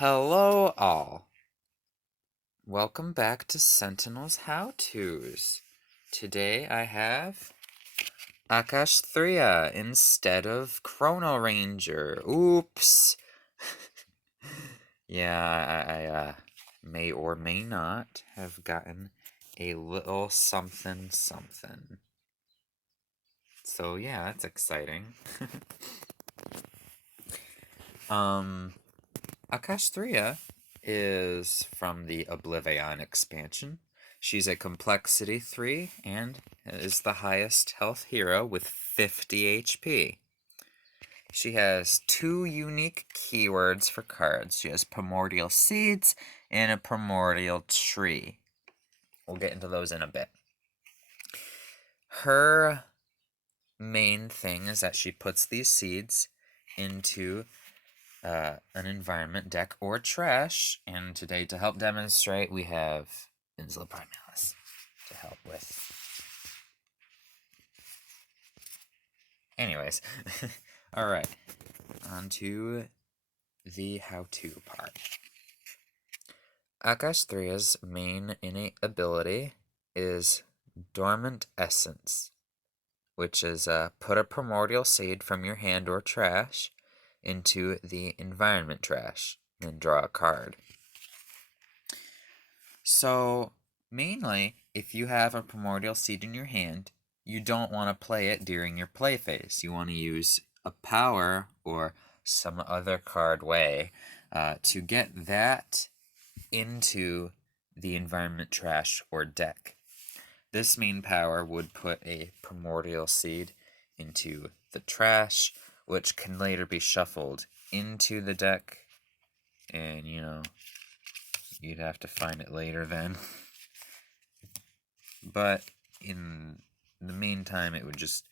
Hello, all. Welcome back to Sentinels How-Tos. Today I have Akash'Thriya instead of Chrono Ranger. Oops. Yeah, I may or may not have gotten a little something something. So yeah, that's exciting. Akash'Thriya is from the Oblivion expansion. She's a complexity 3 and is the highest health hero with 50 HP. She has 2 unique keywords for cards. She has Primordial Seeds and a Primordial Tree. We'll get into those in a bit. Her main thing is that she puts these seeds into an environment deck or trash, and today to help demonstrate we have Insula Primalis to help with. Anyways, alright, on to the how-to part. Akash'Thriya's main innate ability is Dormant Essence, which is put a primordial seed from your hand or trash into the environment trash and draw a card. So, mainly, if you have a primordial seed in your hand, you don't want to play it during your play phase. You want to use a power or some other card way to get that into the environment trash or deck. This main power would put a primordial seed into the trash, which can later be shuffled into the deck, and you'd have to find it later then. But in the meantime, it would just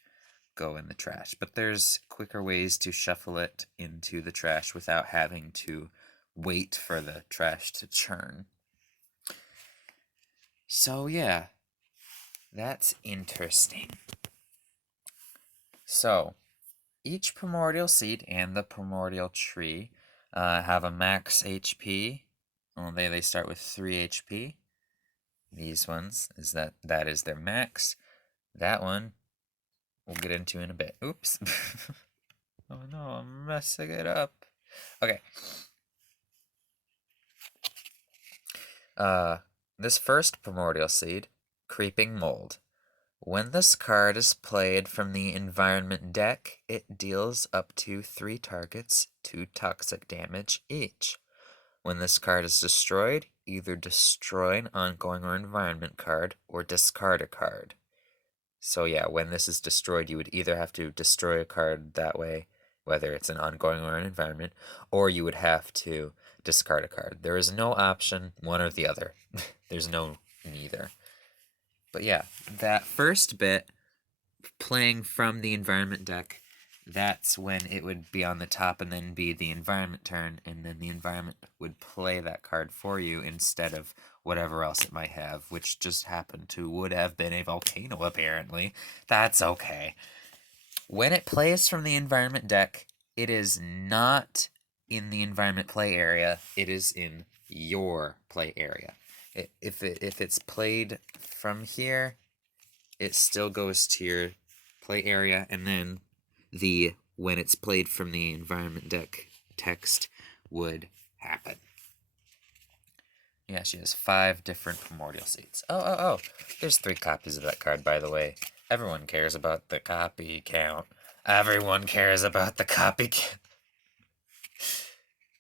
go in the trash. But there's quicker ways to shuffle it into the trash without having to wait for the trash to churn. So yeah, that's interesting. So, each primordial seed and the primordial tree have a max HP. Well, they start with 3 HP. These ones that is their max. That one we'll get into in a bit. Oops. Oh no, I'm messing it up. Okay. This first primordial seed, Creeping Mold. When this card is played from the environment deck, it deals up to 3 targets 2 toxic damage each. When this card is destroyed, either destroy an ongoing or environment card or discard a card. So yeah, when this is destroyed, you would either have to destroy a card that way, whether it's an ongoing or an environment, or you would have to discard a card. There is no option, one or the other. There's no neither. But yeah, that first bit, playing from the environment deck, that's when it would be on the top and then be the environment turn, and then the environment would play that card for you instead of whatever else it might have, which just happened to would have been a volcano, apparently. That's okay. When it plays from the environment deck, it is not in the environment play area, it is in your play area. If it's played from here, it still goes to your play area, and then when it's played from the environment deck text would happen. Yeah, she has 5 different primordial seeds. Oh. There's 3 copies of that card, by the way. Everyone cares about the copy count. Everyone cares about the copy count.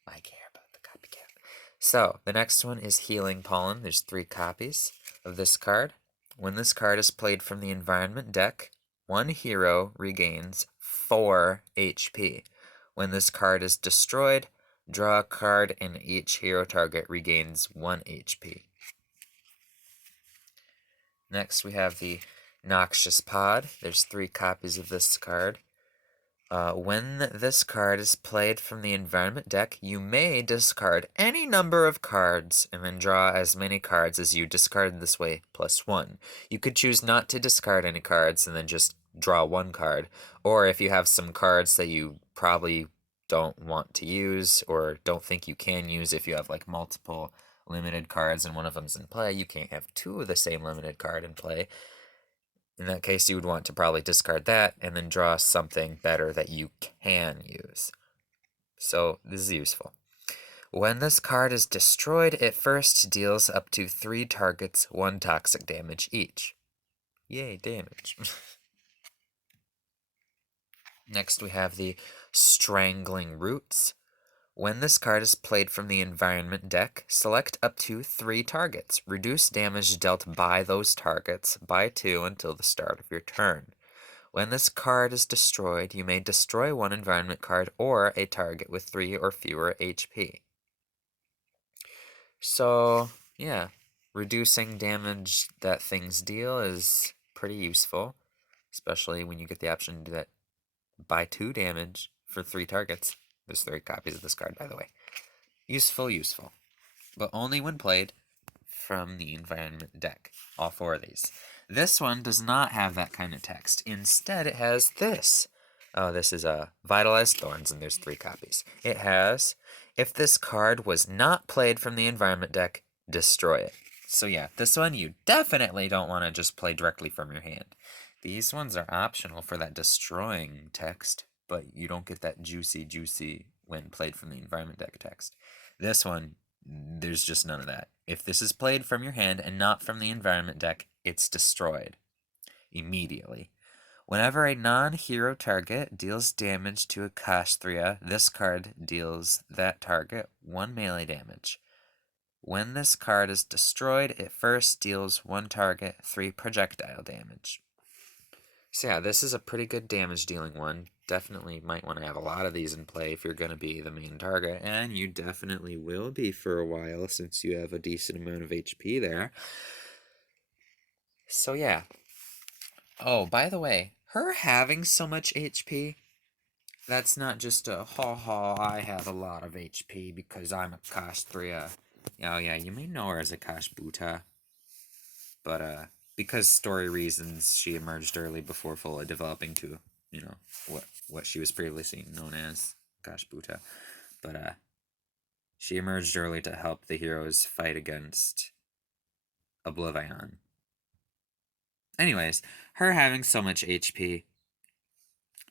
I care about the copy count. So, the next one is Healing Pollen. There's 3 copies of this card. When this card is played from the environment deck, 1 hero regains 4 HP. When this card is destroyed, draw a card and each hero target regains 1 HP. Next we have the Noxious Pod. There's 3 copies of this card. When this card is played from the environment deck, you may discard any number of cards and then draw as many cards as you discarded this way, plus 1. You could choose not to discard any cards and then just draw 1 card. Or if you have some cards that you probably don't want to use or don't think you can use if you have like multiple limited cards and one of them's in play. You can't have two of the same limited card in play. In that case, you would want to probably discard that and then draw something better that you can use. So this is useful. When this card is destroyed, it first deals up to 3 targets 1 toxic damage each. Yay, damage. Next we have the Strangling Roots. When this card is played from the environment deck, select up to 3 targets. Reduce damage dealt by those targets by 2 until the start of your turn. When this card is destroyed, you may destroy 1 environment card or a target with 3 or fewer HP. So, yeah, reducing damage that things deal is pretty useful, especially when you get the option to do that by 2 damage for 3 targets. There's 3 copies of this card, by the way. Useful, but only when played from the environment deck. All 4 of these. This one does not have that kind of text. Instead, it has this. Oh, this is a Vitalized Thorns, and there's 3 copies. It has, if this card was not played from the environment deck, destroy it. So yeah, this one you definitely don't want to just play directly from your hand. These ones are optional for that destroying text, but you don't get that juicy when played from the environment deck text. This one, there's just none of that. If this is played from your hand and not from the environment deck, it's destroyed immediately. Whenever a non-hero target deals damage to Akash'Thriya, this card deals that target 1 melee damage. When this card is destroyed, it first deals 1 target 3 projectile damage. So yeah, this is a pretty good damage dealing one. Definitely might want to have a lot of these in play if you're going to be the main target, and you definitely will be for a while since you have a decent amount of HP there. So yeah. Oh, by the way, her having so much HP, that's not just a ha, I have a lot of HP because I'm Akash'Thriya. Oh yeah, you may know her as Akash'Buta, but because story reasons, she emerged early before fully developing to, you know, what she was previously known as, Akash'Buta. But she emerged early to help the heroes fight against Oblivion. Anyways, her having so much HP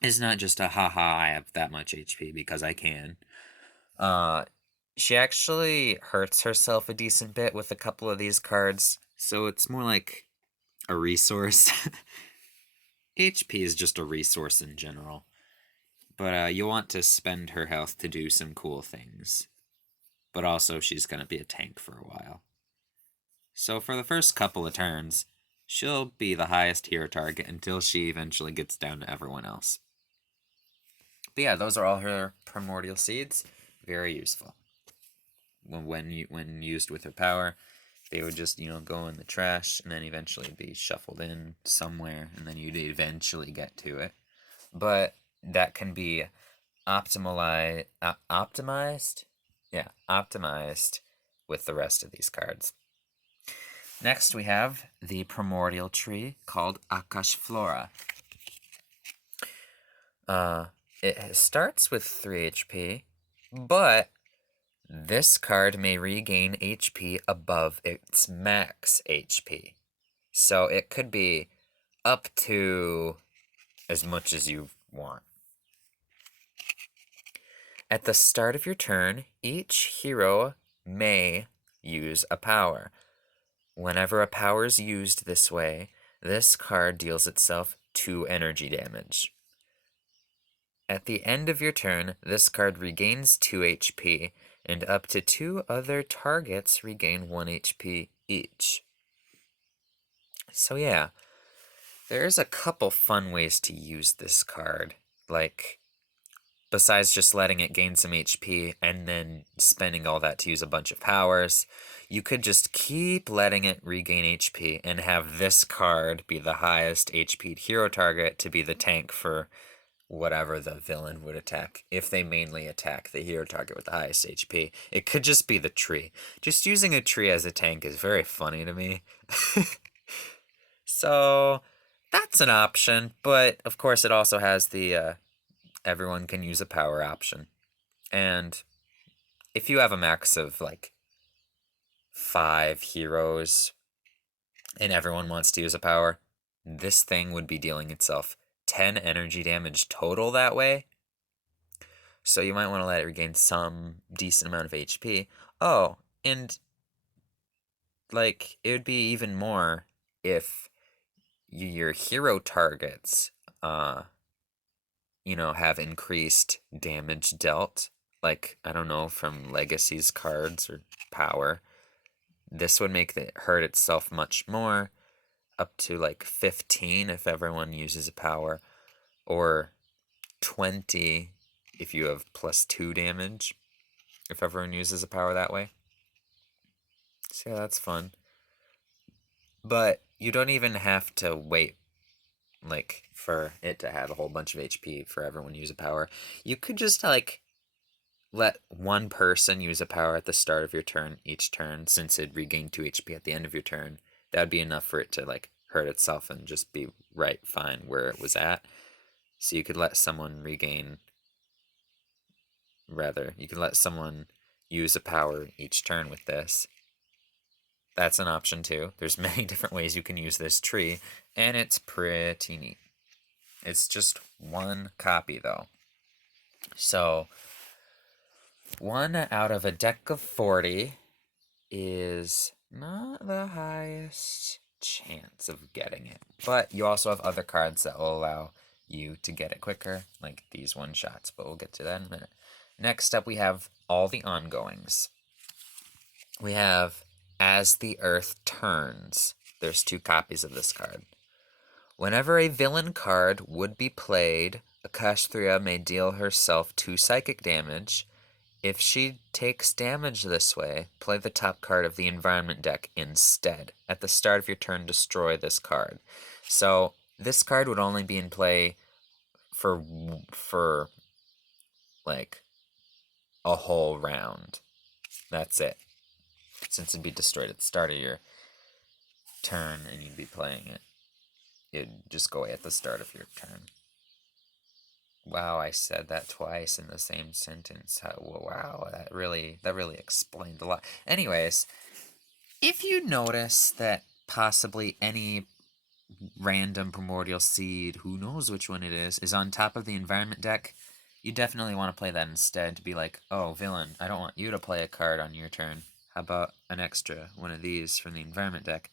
is not just a haha, I have that much HP because I can. She actually hurts herself a decent bit with a couple of these cards, so it's more like a resource. HP is just a resource in general. But you'll want to spend her health to do some cool things. But also, she's going to be a tank for a while. So for the first couple of turns, she'll be the highest hero target until she eventually gets down to everyone else. But yeah, those are all her primordial seeds. Very useful. When used with her power, they would just, go in the trash and then eventually be shuffled in somewhere, and then you'd eventually get to it. But that can be optimized. Yeah, optimized with the rest of these cards. Next, we have the primordial tree called Akash'Thriya. It starts with 3 HP, but this card may regain HP above its max HP. So it could be up to as much as you want. At the start of your turn, each hero may use a power. Whenever a power is used this way, this card deals itself 2 energy damage. At the end of your turn, this card regains 2 HP, and up to 2 other targets regain 1 HP each. So yeah, there's a couple fun ways to use this card. Like, besides just letting it gain some HP and then spending all that to use a bunch of powers, you could just keep letting it regain HP and have this card be the highest HP'd hero target to be the tank for whatever the villain would attack. If they mainly attack the hero target with the highest HP, it could just be the tree. Just using a tree as a tank is very funny to me. So that's an option, but of course it also has the everyone can use a power option. And if you have a max of like 5 heroes and everyone wants to use a power, this thing would be dealing itself 10 energy damage total that way. So you might want to let it regain some decent amount of HP. Oh, and like it would be even more if your hero targets have increased damage dealt, like I don't know, from legacies cards or power. This would make it hurt itself much more, up to like 15 if everyone uses a power, or 20 if you have +2 damage if everyone uses a power that way. So yeah, that's fun. But you don't even have to wait like for it to have a whole bunch of HP for everyone to use a power. You could just like let one person use a power at the start of your turn each turn, since it regained 2 HP at the end of your turn. That'd be enough for it to like hurt itself and just be right fine where it was at. So you could let someone use a power each turn with this. That's an option too. There's many different ways you can use this tree, and it's pretty neat. It's just one copy though. So 1 out of a deck of 40 is not the highest chance of getting it. But you also have other cards that will allow you to get it quicker, like these one shots, but we'll get to that in a minute. Next up, we have all the ongoings. We have As the Earth Turns. There's 2 copies of this card. Whenever a villain card would be played, Akash'Thriya may deal herself 2 psychic damage. If she takes damage this way, play the top card of the environment deck instead. At the start of your turn, destroy this card. So this card would only be in play for like a whole round. That's it. Since it'd be destroyed at the start of your turn and you'd be playing it, it'd just go away at the start of your turn. Wow, I said that twice in the same sentence. Wow, that really explained a lot. Anyways, if you notice that possibly any random primordial seed, who knows which one it is on top of the environment deck, you definitely want to play that instead to be like, oh, villain, I don't want you to play a card on your turn. How about an extra one of these from the environment deck?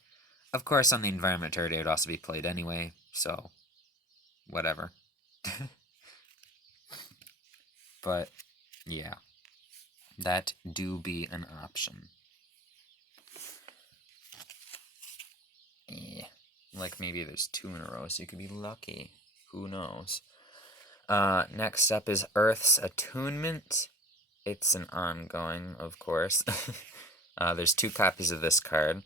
Of course, on the environment turn, it would also be played anyway, so whatever. But yeah, that do be an option. Yeah, like maybe there's 2 in a row, so you could be lucky. Who knows? Next up is Earth's Attunement. It's an ongoing, of course. There's 2 copies of this card.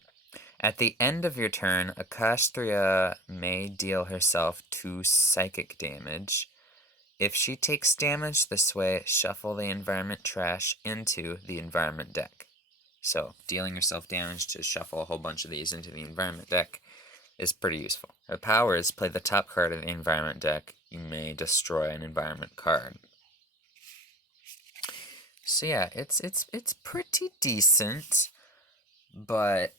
At the end of your turn, Akash'Thriya may deal herself 2 psychic damage. If she takes damage this way, shuffle the environment trash into the environment deck. So, dealing yourself damage to shuffle a whole bunch of these into the environment deck is pretty useful. Her power is play the top card of the environment deck. You may destroy an environment card. So yeah, it's pretty decent, but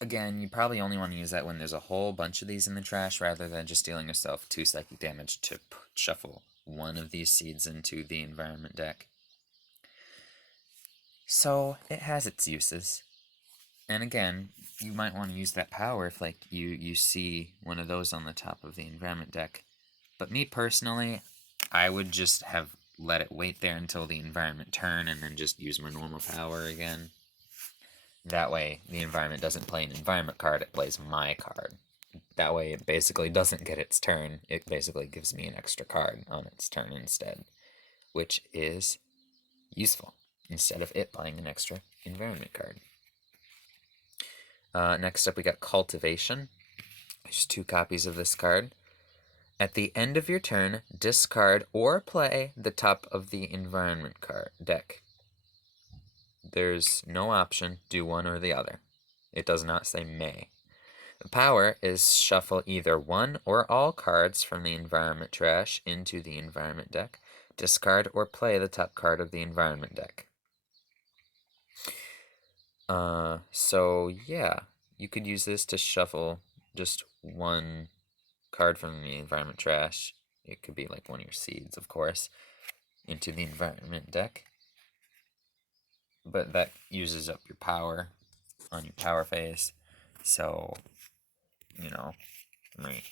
again, you probably only want to use that when there's a whole bunch of these in the trash, rather than just dealing yourself 2 psychic damage to shuffle one of these seeds into the environment deck. So it has its uses. And again, you might want to use that power if like you see one of those on the top of the environment deck. But me personally, I would just have let it wait there until the environment turn and then just use my normal power again. That way, the environment doesn't play an environment card, it plays my card. That way, it basically doesn't get its turn. It basically gives me an extra card on its turn instead, which is useful, instead of it playing an extra environment card. Next up, we got Cultivation. There's 2 copies of this card. At the end of your turn, discard or play the top of the environment card deck. There's no option, do one or the other. It does not say may. The power is shuffle either one or all cards from the environment trash into the environment deck. discard or play the top card of the environment deck. So yeah, you could use this to shuffle just one card from the environment trash. It could be like one of your seeds, of course, into the environment deck. But that uses up your power on your power phase. So, right.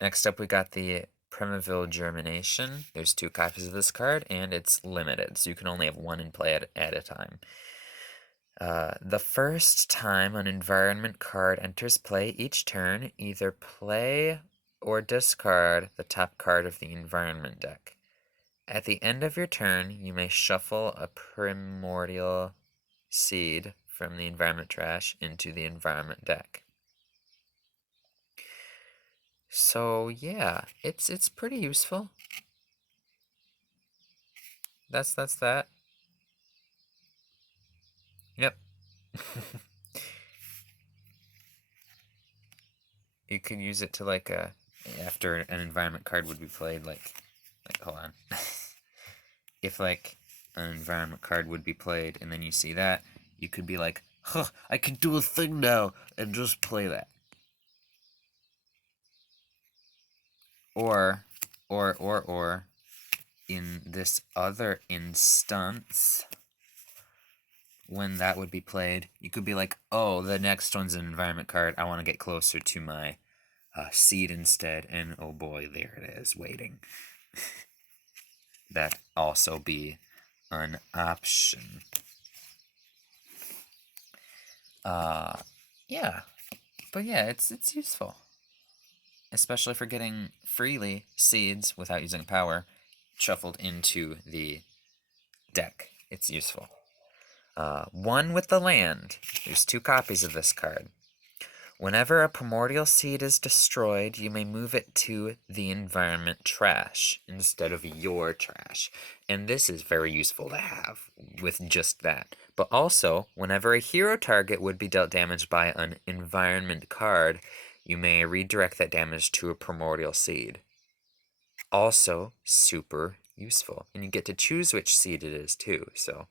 Next up, we got the Primabil Germination. There's 2 copies of this card, and it's limited, so you can only have one in play at a time. The first time an environment card enters play each turn, either play or discard the top card of the environment deck. At the end of your turn, you may shuffle a primordial seed from the environment trash into the environment deck. So yeah, it's pretty useful. That's that. Yep. You can use it to like after an environment card would be played, like hold on. If like an environment card would be played and then you see that, you could be like, huh, I can do a thing now and just play that. Or in this other instance, when that would be played, you could be like, oh, the next one's an environment card. I want to get closer to my seed instead. And oh boy, there it is, waiting. That also be an option. Yeah. But yeah, it's useful. Especially for getting freely seeds without using power shuffled into the deck. It's useful. One with the land. There's 2 copies of this card. Whenever a primordial seed is destroyed, you may move it to the environment trash instead of your trash. And this is very useful to have with just that. But also, whenever a hero target would be dealt damage by an environment card, you may redirect that damage to a primordial seed. Also, super useful. And you get to choose which seed it is too, so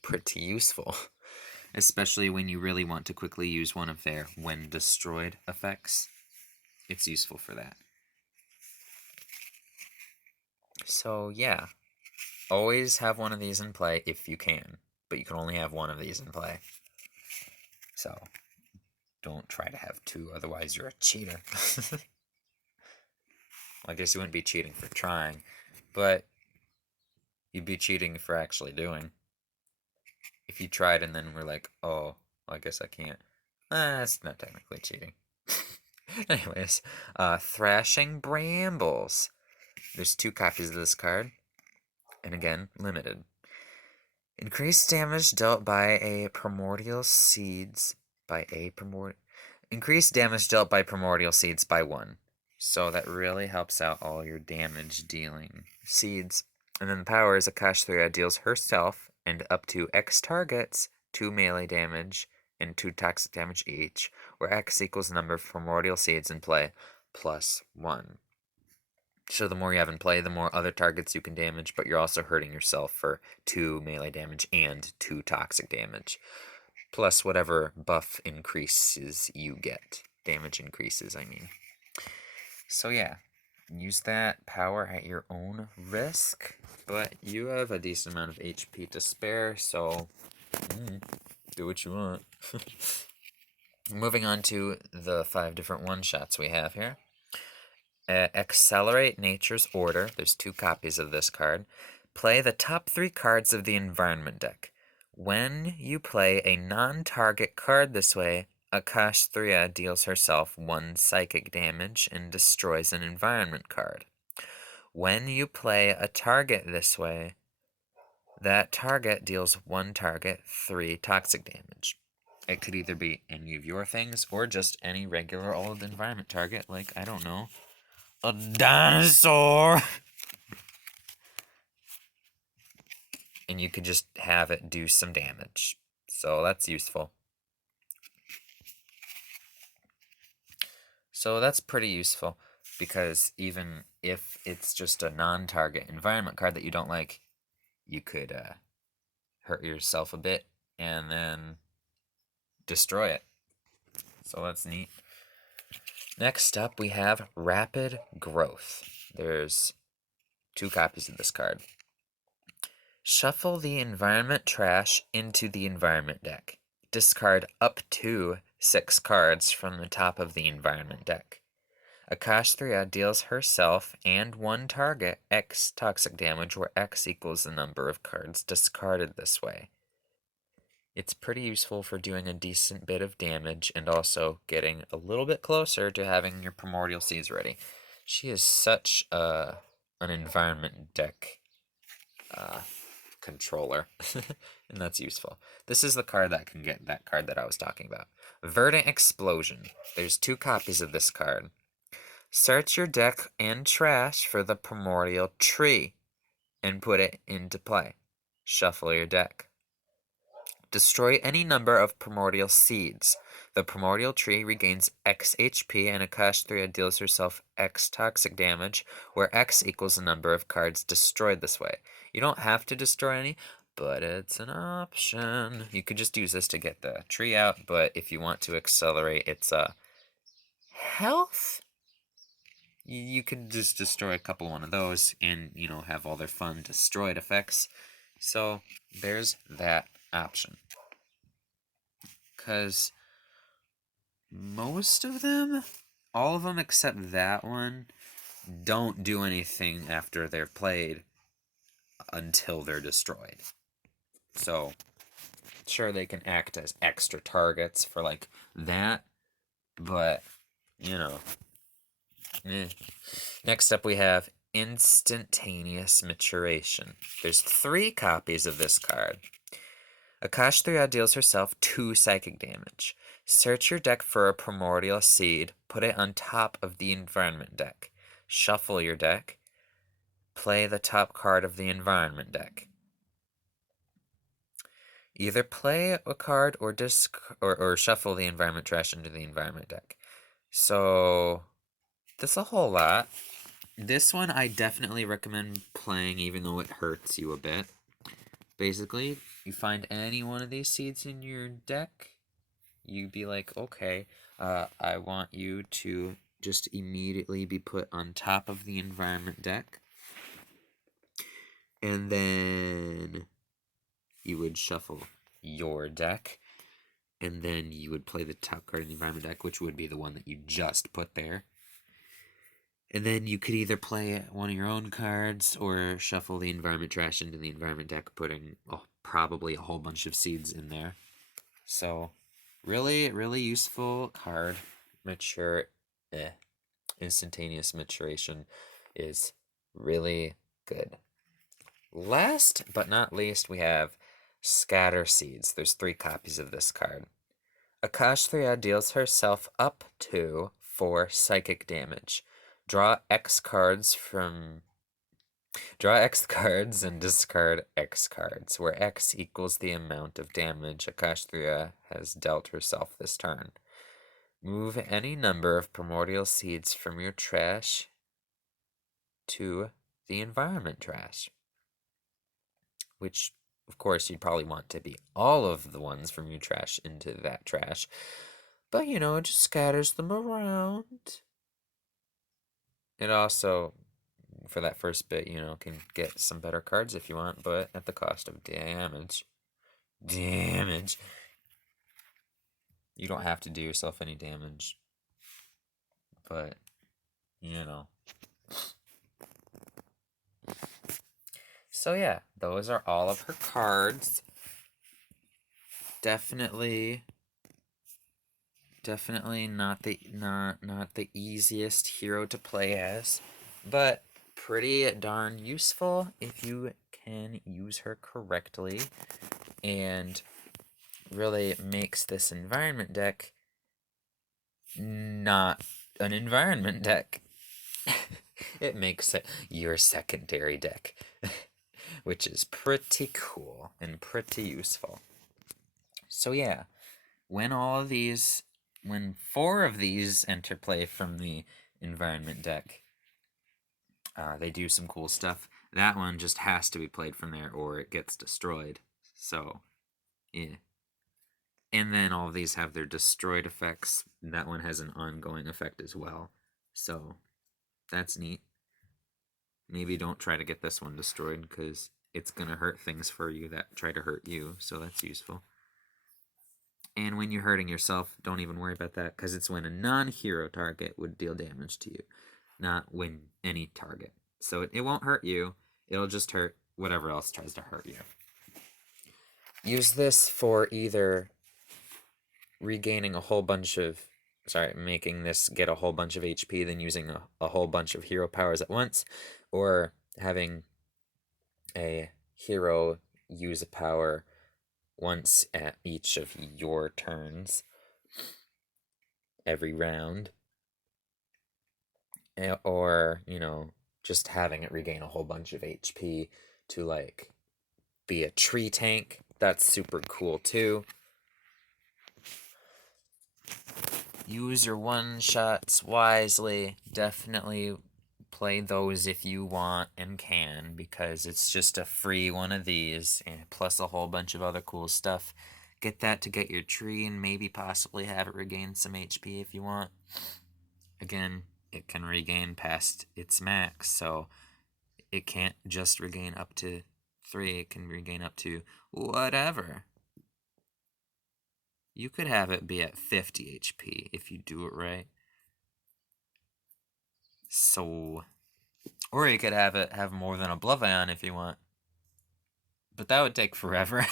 pretty useful. Especially when you really want to quickly use one of their when destroyed effects. It's useful for that. So yeah, always have one of these in play if you can, but you can only have one of these in play. So don't try to have 2, otherwise you're a cheater. Well, I guess you wouldn't be cheating for trying, but you'd be cheating for actually doing. If you tried and then were like, oh, I guess I can't. That's not technically cheating. Anyways, Thrashing Brambles. There's 2 copies of this card, and again, limited. Increased damage dealt by a primordial seeds Increased damage dealt by primordial seeds by 1. So that really helps out all your damage dealing seeds. And then the power is Akash'Thriya deals herself and up to X targets 2 melee damage and 2 toxic damage each, where X equals the number of primordial seeds in play plus 1. So the more you have in play, the more other targets you can damage, but you're also hurting yourself for 2 melee damage and 2 toxic damage. Plus whatever buff increases you get. Damage increases, I mean. So yeah, use that power at your own risk, but you have a decent amount of HP to spare, so do what you want. Moving on to the 5 different one-shots we have here. Accelerate Nature's Order. There's 2 copies of this card. Play the top 3 cards of the environment deck. When you play a non-target card this way, Akash'Thriya deals herself 1 psychic damage and destroys an environment card. When you play a target this way, that target deals 1 target 3 toxic damage. It could either be any of your things or just any regular old environment target, like, I don't know, a dinosaur! And you could just have it do some damage. So that's useful. So that's pretty useful, because even if it's just a non-target environment card that you don't like, you could hurt yourself a bit and then destroy it. So that's neat. Next up, we have Rapid Growth. There's 2 copies of this card. Shuffle the environment trash into the environment deck. Discard up to 6 cards from the top of the environment deck. Akash'Thriya deals herself and one target X toxic damage, where X equals the number of cards discarded this way. It's pretty useful for doing a decent bit of damage and also getting a little bit closer to having your Primordial Seeds ready. She is such an environment deck controller, and that's useful. This is the card that can get that card that I was talking about. Verdant Explosion. There's 2 copies of this card. Search your deck and trash for the Primordial Tree and put it into play. Shuffle your deck. Destroy any number of Primordial Seeds. The Primordial Tree regains X HP, and Akash'Thriya deals herself X toxic damage, where X equals the number of cards destroyed this way. You don't have to destroy any, but it's an option. You could just use this to get the tree out, but if you want to accelerate its health, you could just destroy a couple one of those and, have all their fun destroyed effects. So there's that option. Because most of them, all of them except that one, don't do anything after they're played until they're destroyed. So, sure, they can act as extra targets for, that, but, Next up, we have Instantaneous Maturation. There's 3 copies of this card. Akash'Thriya deals herself 2 psychic damage. Search your deck for a Primordial Seed, put it on top of the environment deck. Shuffle your deck. Play the top card of the environment deck. Either play a card or shuffle the environment trash into the environment deck. So, that's a whole lot. This one I definitely recommend playing, even though it hurts you a bit. Basically, you find any one of these seeds in your deck, you be like, okay, I want you to just immediately be put on top of the environment deck. And then you would shuffle your deck. And then you would play the top card in the environment deck, which would be the one that you just put there. And then you could either play one of your own cards or shuffle the environment trash into the environment deck, putting probably a whole bunch of seeds in there. So, really, really useful card. Instantaneous Maturation is really good. Last but not least, we have Scatter Seeds. There's 3 copies of this card. Akash'Thriya deals herself up to 4 psychic damage. Draw X cards and discard X cards, where X equals the amount of damage Akash'Thriya has dealt herself this turn. Move any number of Primordial Seeds from your trash to the environment trash. Which, of course, you'd probably want to be all of the ones from your trash into that trash. But, it just scatters them around. It also, for that first bit, can get some better cards if you want, but at the cost of damage. You don't have to do yourself any damage. But, So yeah, those are all of her cards. Definitely not the easiest hero to play as, but pretty darn useful if you can use her correctly, and really makes this environment deck not an environment deck. It makes it your secondary deck, which is pretty cool and pretty useful. So yeah, when 4 of these enter play from the environment deck. They do some cool stuff. That one just has to be played from there or it gets destroyed. So, yeah. And then all of these have their destroyed effects. That one has an ongoing effect as well. So, that's neat. Maybe don't try to get this one destroyed because it's going to hurt things for you that try to hurt you. So, that's useful. And when you're hurting yourself, don't even worry about that because it's when a non-hero target would deal damage to you, not when any target. So it won't hurt you. It'll just hurt whatever else tries to hurt you. Use this for either regaining a whole bunch of, making this get a whole bunch of HP, then using a whole bunch of hero powers at once, or having a hero use a power once at each of your turns every round, or just having it regain a whole bunch of HP to like be a tree tank. That's super cool too. Use your one shots wisely. Definitely play those if you want and can, because it's just a free one of these and plus a whole bunch of other cool stuff. Get that to get your tree and maybe possibly have it regain some HP if you want. Again, it can regain past its max, so it can't just regain up to 3. It can regain up to whatever. You could have it be at 50 HP if you do it right. So, or you could have it have more than Oblivion if you want. But that would take forever.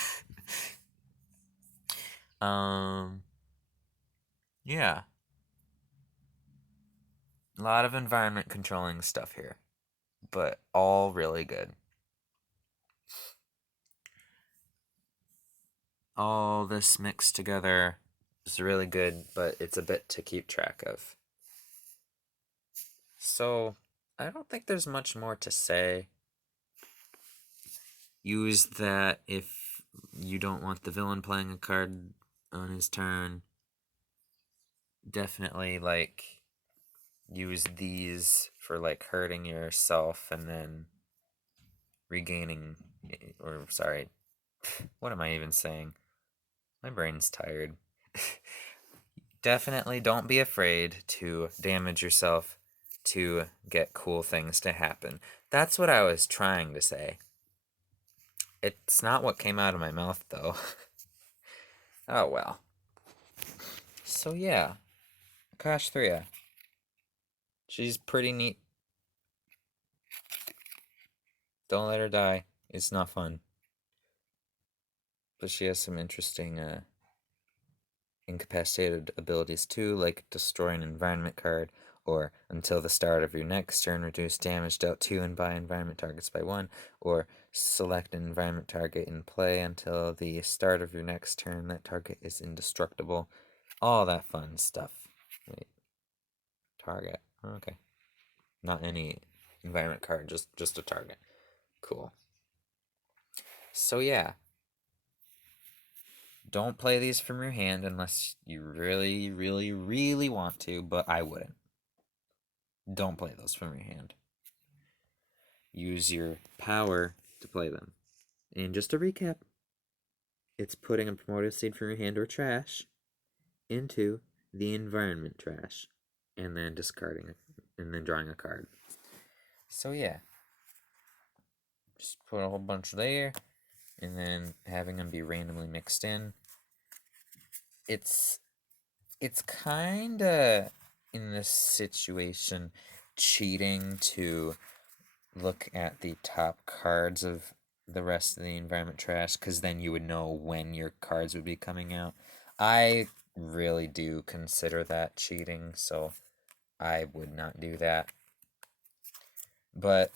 Yeah. A lot of environment controlling stuff here, but all really good. All this mixed together is really good, but it's a bit to keep track of. So, I don't think there's much more to say. Use that if you don't want the villain playing a card on his turn. Definitely, use these for, hurting yourself and then regaining, what am I even saying? My brain's tired. Definitely don't be afraid to damage yourself to get cool things to happen. That's what I was trying to say. It's not what came out of my mouth, though. Oh, well. So, yeah. Akash'Thriya. She's pretty neat. Don't let her die. It's not fun. But she has some interesting, incapacitated abilities too, like destroy an environment card, or until the start of your next turn, reduce damage dealt to and by environment targets by 1, or select an environment target in play until the start of your next turn. That target is indestructible. All that fun stuff. Wait. Target. Okay. Not any environment card, just a target. Cool. So yeah. Don't play these from your hand unless you really, really, really want to, but I wouldn't. Don't play those from your hand. Use your power to play them. And just to recap, it's putting a Primordial Seed from your hand or trash into the environment trash, and then discarding it, and then drawing a card. So yeah, just put a whole bunch there, and then having them be randomly mixed in. It's kinda, in this situation, cheating to look at the top cards of the rest of the environment trash, because then you would know when your cards would be coming out. I really do consider that cheating, so I would not do that. But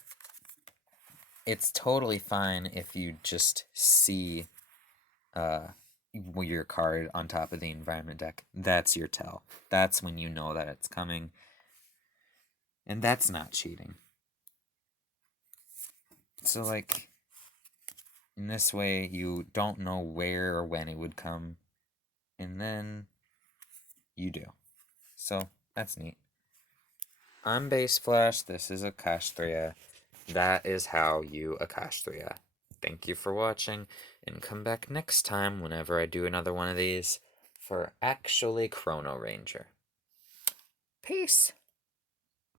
it's totally fine if you just see your card on top of the environment deck. That's your tell. That's when you know that it's coming. And that's not cheating. So, in this way, you don't know where or when it would come, and then you do. So, that's neat. I'm Base Flash. This is Akash'Thriya. That is how you Akash'Thriya. Thank you for watching, and come back next time whenever I do another one of these for actually Chrono Ranger. Peace!